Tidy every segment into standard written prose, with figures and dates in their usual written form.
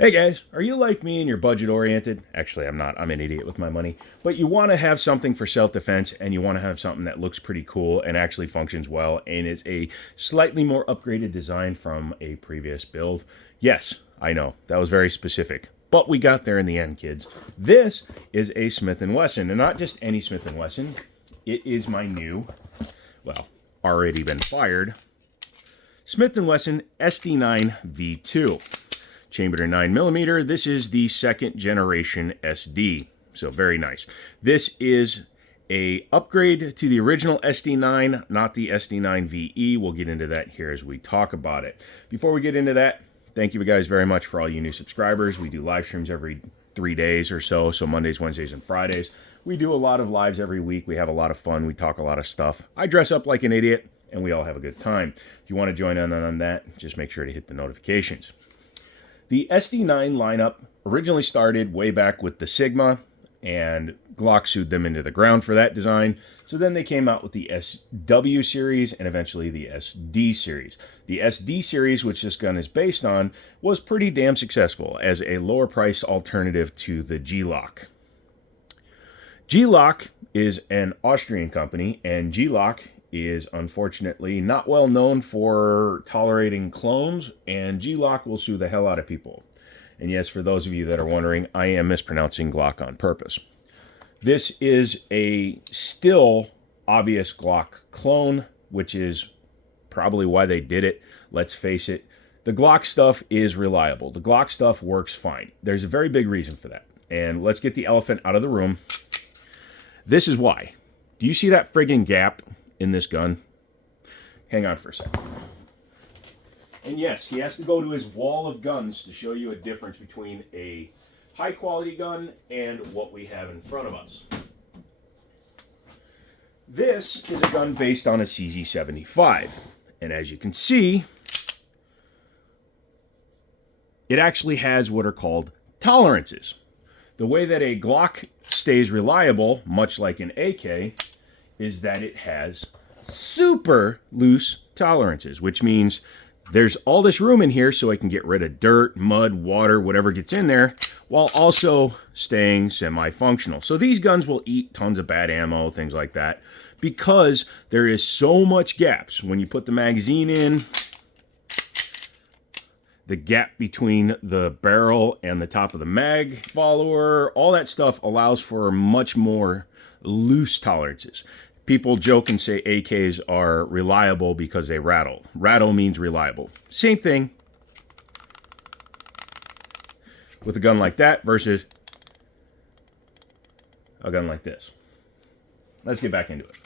Hey guys, are you like me and you're budget oriented? Actually, I'm not. I'm an idiot with my money. But you want to have something for self defense and you want to have something that looks pretty cool and actually functions well and is a slightly more upgraded design from a previous build. Yes, I know. That was very specific. But we got there in the end, kids. This is a Smith & Wesson, and not just any Smith & Wesson. It is my new, well, already been fired, Smith & Wesson SD9 V2. Chambered in 9mm. This is the second generation SD. So very nice. This is a upgrade to the original SD9, not the SD9 VE. We'll get into that here as we talk about it. Before we get into that, thank you guys very much for all you new subscribers. We do live streams every 3 days or so. So Mondays, Wednesdays, and Fridays. We do a lot of lives every week. We have a lot of fun. We talk a lot of stuff. I dress up like an idiot, and we all have a good time. If you want to join in on that, just make sure to hit the notifications. The SD9 lineup originally started way back with the Sigma, and Glock sued them into the ground for that design. So then they came out with the SW series and eventually the SD series. The SD series, which this gun is based on, was pretty damn successful as a lower price alternative to the G-Lock. G-Lock is an Austrian company, and G-Lock is unfortunately not well known for tolerating clones, and G-Lock will sue the hell out of people. And yes, for those of you that are wondering, I am mispronouncing Glock on purpose. This is a still obvious Glock clone, which is probably why they did it. Let's face it, the Glock stuff is reliable. The Glock stuff works fine. There's a very big reason for that. And let's get the elephant out of the room. This is why. Do you see that friggin' gap in this gun? Hang on for a second. And yes, he has to go to his wall of guns to show you a difference between a high quality gun and what we have in front of us. This is a gun based on a CZ75. And as you can see, it actually has what are called tolerances. The way that a Glock stays reliable, much like an AK, is that it has super loose tolerances, which means there's all this room in here so I can get rid of dirt, mud, water, whatever gets in there, while also staying semi-functional. So these guns will eat tons of bad ammo, things like that, because there is so much gaps. When you put the magazine in, the gap between the barrel and the top of the mag follower, all that stuff allows for much more loose tolerances. People joke and say AKs are reliable because they rattle. Rattle means reliable. Same thing with a gun like that versus a gun like this. Let's get back into it.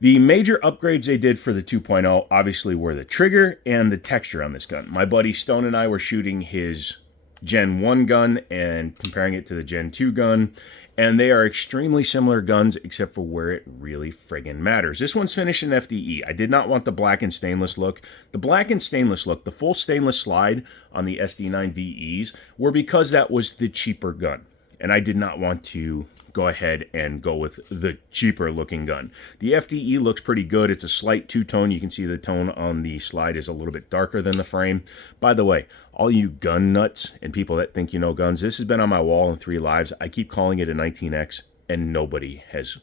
The major upgrades they did for the 2.0 obviously were the trigger and the texture on this gun. My buddy Stone and I were shooting his Gen 1 gun and comparing it to the Gen 2 gun, and they are extremely similar guns except for where it really friggin' matters. This one's finished in FDE. I did not want the black and stainless look. The black and stainless look, the full stainless slide on the SD9 VEs, were because that was the cheaper gun, and I did not want to go ahead and go with the cheaper looking gun. The FDE looks pretty good. It's a slight two-tone. You can see the tone on the slide is a little bit darker than the frame. By the way, all you gun nuts and people that think you know guns, this has been on my wall in 3 lives. I keep calling it a 19X, and nobody has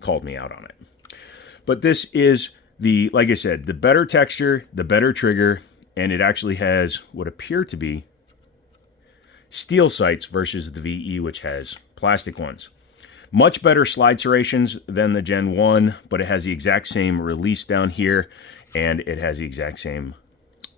called me out on it. But this is the, like I said, the better texture, the better trigger, and it actually has what appear to be steel sights versus the VE, which has plastic ones. Much better slide serrations than the Gen 1, but it has the exact same release down here, and it has the exact same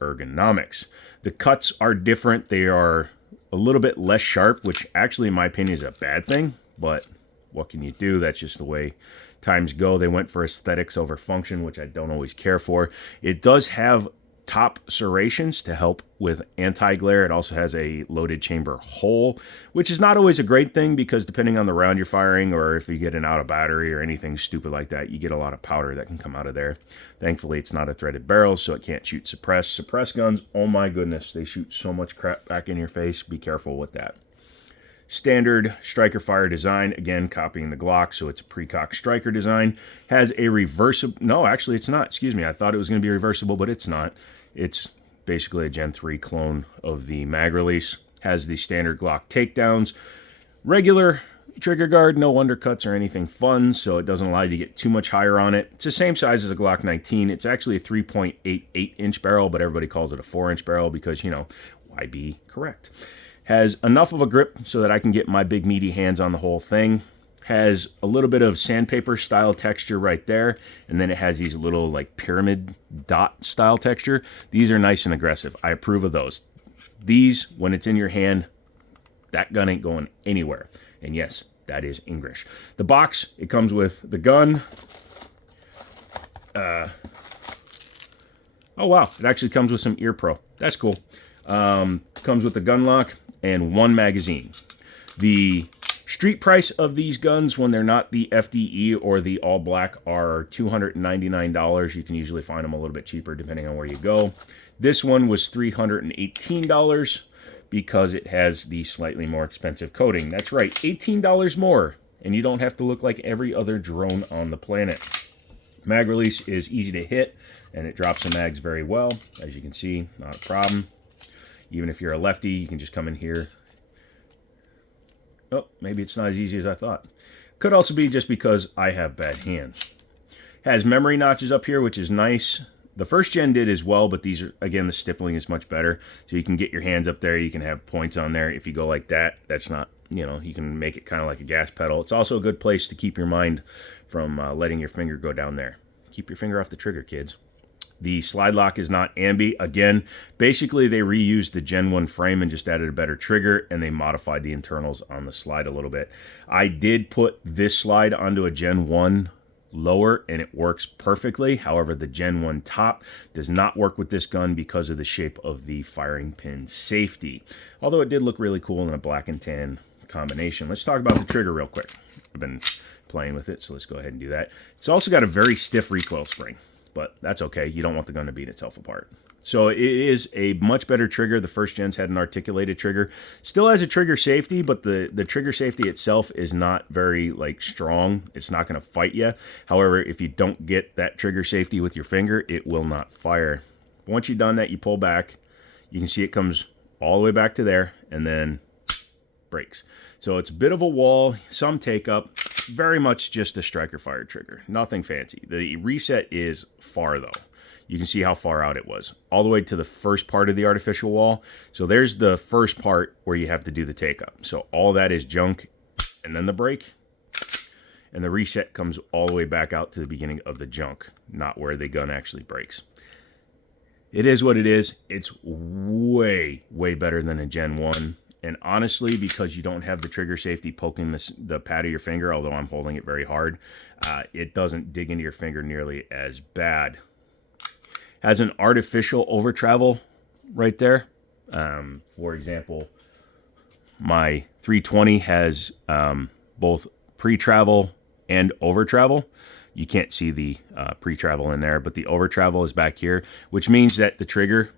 ergonomics. The cuts are different. They are a little bit less sharp, which actually, in my opinion, is a bad thing, but what can you do? That's just the way times go. They went for aesthetics over function, which I don't always care for. It does have top serrations to help with anti-glare. It also has a loaded chamber hole, which is not always a great thing because depending on the round you're firing or if you get an out of battery or anything stupid like that, you get a lot of powder that can come out of there. Thankfully, it's not a threaded barrel, so it can't shoot suppress. Suppress guns, oh my goodness, they shoot so much crap back in your face. Be careful with that. Standard striker fire design, again copying the Glock, so it's a pre-cock striker design. Has a reversible, no, actually it's not, excuse me, I thought it was going to be reversible, but it's not. It's basically a Gen 3 clone of the mag release. Has the standard Glock takedowns, regular trigger guard, no undercuts or anything fun, so it doesn't allow you to get too much higher on it. It's the same size as a Glock 19. It's actually a 3.88 inch barrel, but everybody calls it a 4-inch barrel because, you know, why be correct? Has enough of a grip so that I can get my big meaty hands on the whole thing. Has a little bit of sandpaper style texture right there, and then it has these little like pyramid dot style texture. These are nice and aggressive. I approve of those. These, when it's in your hand, that gun ain't going anywhere. And yes, that is English. The box, it comes with the gun. Oh wow, it actually comes with some ear pro. That's cool. Comes with the gun lock and one magazine. The street price of these guns when they're not the FDE or the all black are $299. You can usually find them a little bit cheaper depending on where you go. This one was $318 because it has the slightly more expensive coating. That's right, $18 more, and you don't have to look like every other drone on the planet. Mag release is easy to hit, and it drops the mags very well. As you can see, not a problem. Even if you're a lefty, you can just come in here. Oh, maybe it's not as easy as I thought. Could also be just because I have bad hands. Has memory notches up here, which is nice. The first gen did as well, but these are, again, the stippling is much better. So you can get your hands up there. You can have points on there. If you go like that, that's not, you know, you can make it kind of like a gas pedal. It's also a good place to keep your mind from letting your finger go down there. Keep your finger off the trigger, kids. The slide lock is not ambi. Again, basically they reused the Gen 1 frame and just added a better trigger, and they modified the internals on the slide a little bit. I did put this slide onto a Gen 1 lower, and it works perfectly. However, the Gen 1 top does not work with this gun because of the shape of the firing pin safety. Although it did look really cool in a black and tan combination. Let's talk about the trigger real quick. I've been playing with it, so let's go ahead and do that. It's also got a very stiff recoil spring, but that's okay. You don't want the gun to beat itself apart. So it is a much better trigger. The first gens had an articulated trigger. Still has a trigger safety, but the trigger safety itself is not very like strong. It's not going to fight you. However, if you don't get that trigger safety with your finger, it will not fire. Once you've done that, you pull back. You can see it comes all the way back to there and then breaks. So it's a bit of a wall, some take up, very much just a striker fired trigger. Nothing fancy. The reset is far though. You can see how far out it was, all the way to the first part of the artificial wall. So there's the first part where you have to do the take up. So all that is junk, and then the break, and the reset comes all the way back out to the beginning of the junk, not where the gun actually breaks. It is what it is. It's way, way better than a Gen 1. And honestly, because you don't have the trigger safety poking the pad of your finger, although I'm holding it very hard, it doesn't dig into your finger nearly as bad. Has an artificial over travel right there. For example, my 320 has both pre-travel and over travel. You can't see the pre-travel in there, but the over travel is back here, which means that the trigger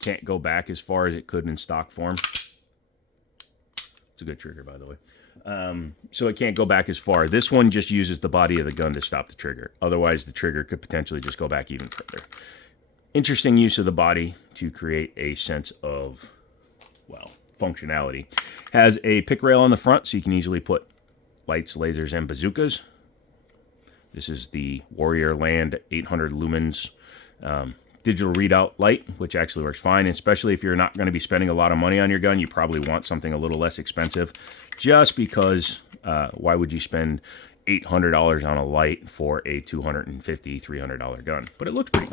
can't go back as far as it could in stock form. It's a good trigger, by the way. So it can't go back as far. This one just uses the body of the gun to stop the trigger. Otherwise, the trigger could potentially just go back even further. Interesting use of the body to create a sense of, well, functionality. Has a pick rail on the front, so you can easily put lights, lasers, and bazookas. This is the Warrior Land 800 lumens digital readout light, which actually works fine, especially if you're not going to be spending a lot of money on your gun. You probably want something a little less expensive, just because why would you spend $800 on a light for a $250, $300 gun? But it looks pretty,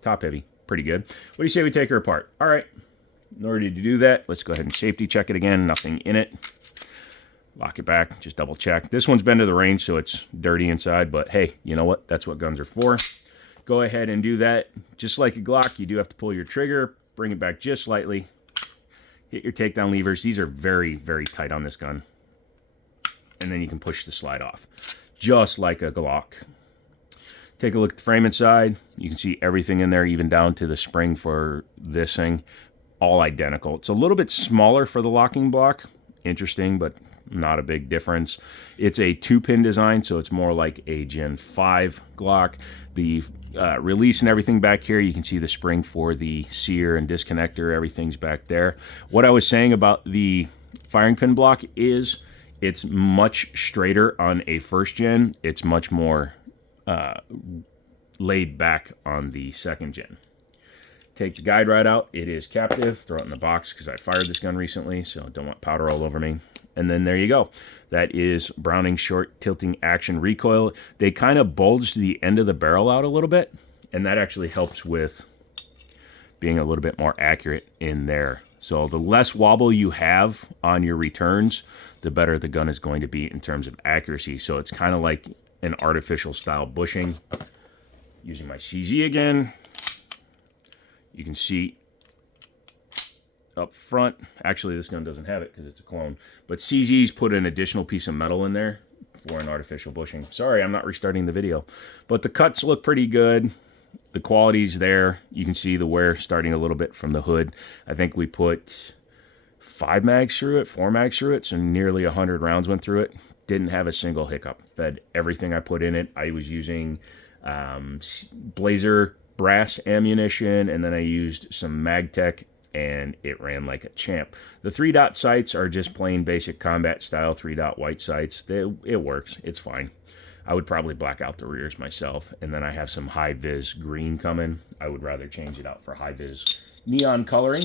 top heavy, pretty good. What do you say we take her apart? All right, in order to do that, let's go ahead and safety check it again. Nothing in it. Lock it back, just double check. This one's been to the range, so it's dirty inside, but hey, you know what? That's what guns are for. Go ahead and do that. Just like a Glock, you do have to pull your trigger, bring it back just slightly, hit your takedown levers. These are very, very tight on this gun. And then you can push the slide off, just like a Glock. Take a look at the frame inside. You can see everything in there, even down to the spring for this thing, all identical. It's a little bit smaller for the locking block. interesting, but not a big difference. It's a 2-pin design, so it's more like a Gen 5 Glock. The release and everything back here, you can see the spring for the sear and disconnector, everything's back there. What I was saying about the firing pin block is it's much straighter on a first gen. It's much more laid back on the second gen. Take the guide rod out. It is captive. Throw it in the box because I fired this gun recently, so don't want powder all over me. And then there you go. That is Browning short tilting action recoil. They kind of bulged the end of the barrel out a little bit, and that actually helps with being a little bit more accurate in there. So the less wobble you have on your returns, the better the gun is going to be in terms of accuracy. So it's kind of like an artificial style bushing. Using my CZ again, you can see up front, actually this gun doesn't have it because it's a clone, but CZ's put an additional piece of metal in there for an artificial bushing. Sorry, I'm not restarting the video, but the cuts look pretty good. The quality's there. You can see the wear starting a little bit from the hood. I think we put 5 mags through it, 4 mags through it, so nearly 100 rounds went through it. Didn't have a single hiccup. Fed everything I put in it. I was using Blazer brass ammunition, and then I used some MagTech, and it ran like a champ. The 3-dot sights are just plain basic combat style 3-dot white sights. It works. It's fine. I would probably black out the rears myself, and then I have some high-vis green coming. I would rather change it out for high-vis neon coloring.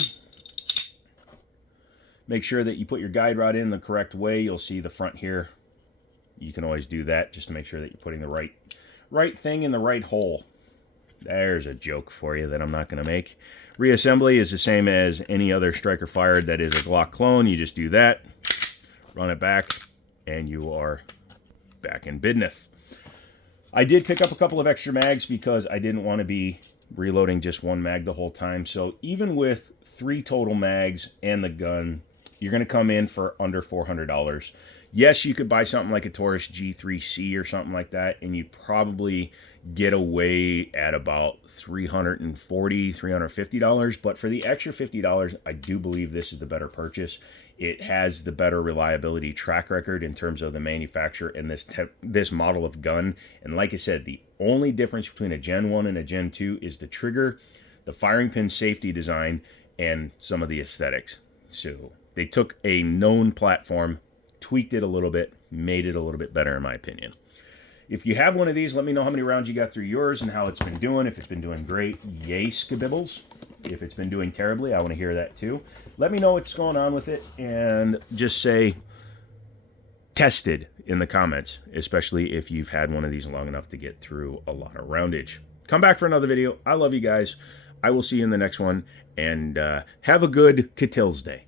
Make sure that you put your guide rod in the correct way. You'll see the front here. You can always do that just to make sure that you're putting the right thing in the right hole. There's a joke for you that I'm not going to make. Reassembly is the same as any other striker fired that is a Glock clone. You just do that, run it back, and you are back in business. I did pick up a couple of extra mags because I didn't want to be reloading just one mag the whole time. So even with 3 total mags and the gun, you're going to come in for under $400. Yes, you could buy something like a Taurus G3C or something like that, and you'd probably get away at about $340, $350. But for the extra $50, I do believe this is the better purchase. It has the better reliability track record in terms of the manufacturer and this model of gun. And like I said, the only difference between a Gen 1 and a Gen 2 is the trigger, the firing pin safety design, and some of the aesthetics. So they took a known platform, tweaked it a little bit, made it a little bit better in my opinion. If you have one of these, let me know how many rounds you got through yours and how it's been doing. If it's been doing great, yay skibibbles. If it's been doing terribly, I want to hear that too. Let me know what's going on with it, and just say tested in the comments, especially if you've had one of these long enough to get through a lot of roundage. Come back for another video. I love you guys. I will see you in the next one, and have a good Catil's Day.